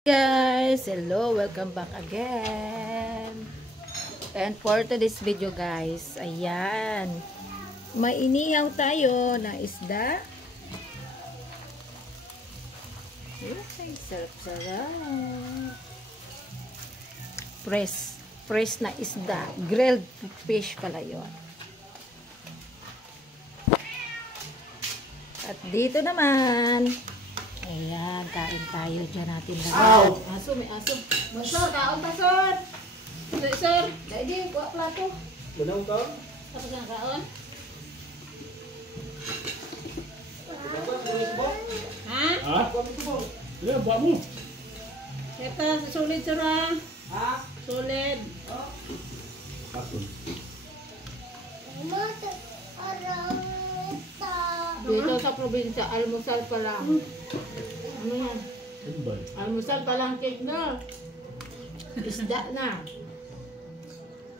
Guys, hello, welcome back again. And for today's video guys, ayan, may inihaw tayo na isda. Ay, sarap-sarap. Fresh na isda, grilled fish pala yun. At dito naman, ayan, kain tayo dyan natin. Aso, may aso. Masor, kaon pasor. Sir, dahil kuha plato. Bunang ka? Tapos ang kaon. Ha? Ha? Iya, buat mo. Ito, sulit sura. Ha? Sulit. Pasun. Dito sa probinsya, almusal pa lang. Ano yan? Almusal pa lang cake na. Isda na.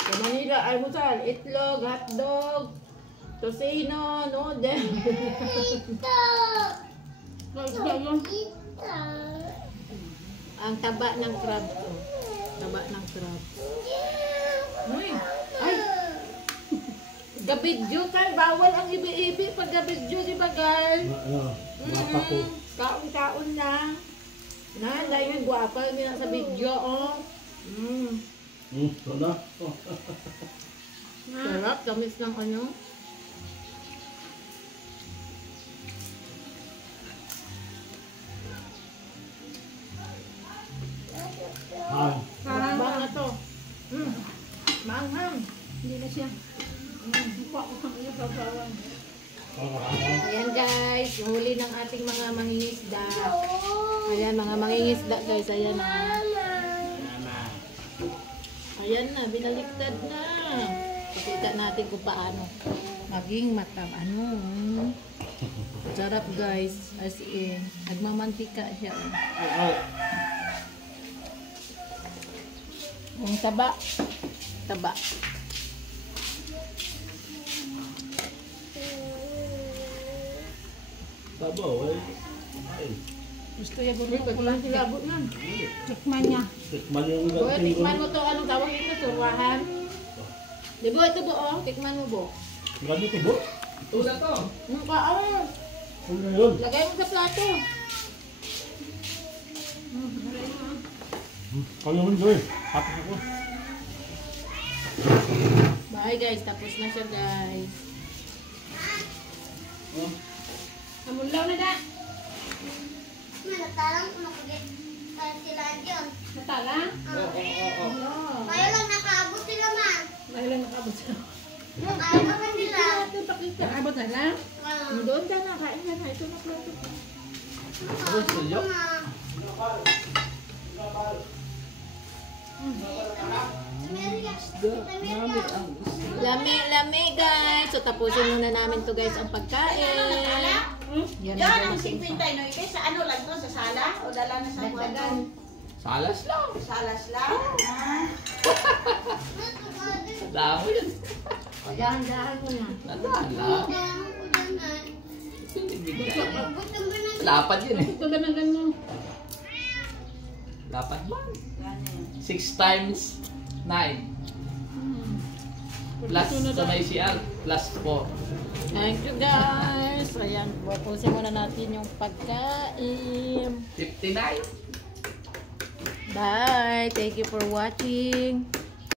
Sa Manila, almusal, itlog, hotdog, tosino, noodle. Isda yun. Ang taba ng crab to. Taba ng crab. Ay! Gabidyo ka, bawal ang ibi-ibi pag gabidyo, di ba guys? Ano? Mapa ko. Kaon-kaon lang. Dahil yung guwapa yung nasa video, oh. Sana. Sarap, tamis ng ano. Bang na to. Maanghang. Hindi na siya. Ayan guys, huli ng ating mga mangingisda. Ayan mga mangingisda guys, ayan na. Ayan na, binaliktad na. Pakita natin kung paano maging matang ano. Sarap guys, as in, nagmamantika siya. Yung taba. Taba. Tabaw, eh. Gusto niya gusto ko lang silabot na. Tikman niya. Tikman yung Boy, tikman mo to. Anong tawag ito? Surwahan? Di ba ito bo? Oh? Tikman mo bo. Gano ito, bo? Ito na to. Kaon. Ano na yun? Lagay mo sa plato. Kaya naman doon eh. Hapos ako. Bye guys. Tapos na siya guys. Amulaw na da. Natalang kumakagit sila dyan. Natalang? Oo. Kaya lang nakaabot sila man. Kaya lang nakaabot sila. Nakaabot nila. Nakaabot na lang? Doon ka na. Kain ka na. Ito na plato. Nakaabot na. Lami guys. So tapusin muna namin to guys ang pagkain. Yan ang sipintay no ite sa ano lang to sa sala o dala na sa kwarto. Salas lang. Salas lang. Damo yun. Dahan-dahan mo na. Nadala. Lapad yun eh. Ito ganagan mo. Lapad ba? 6 times 9. Plus sa may CR. Plus 4. Thank you guys. Ayan, pupusin muna natin yung pagkain. 59. Bye. Thank you for watching.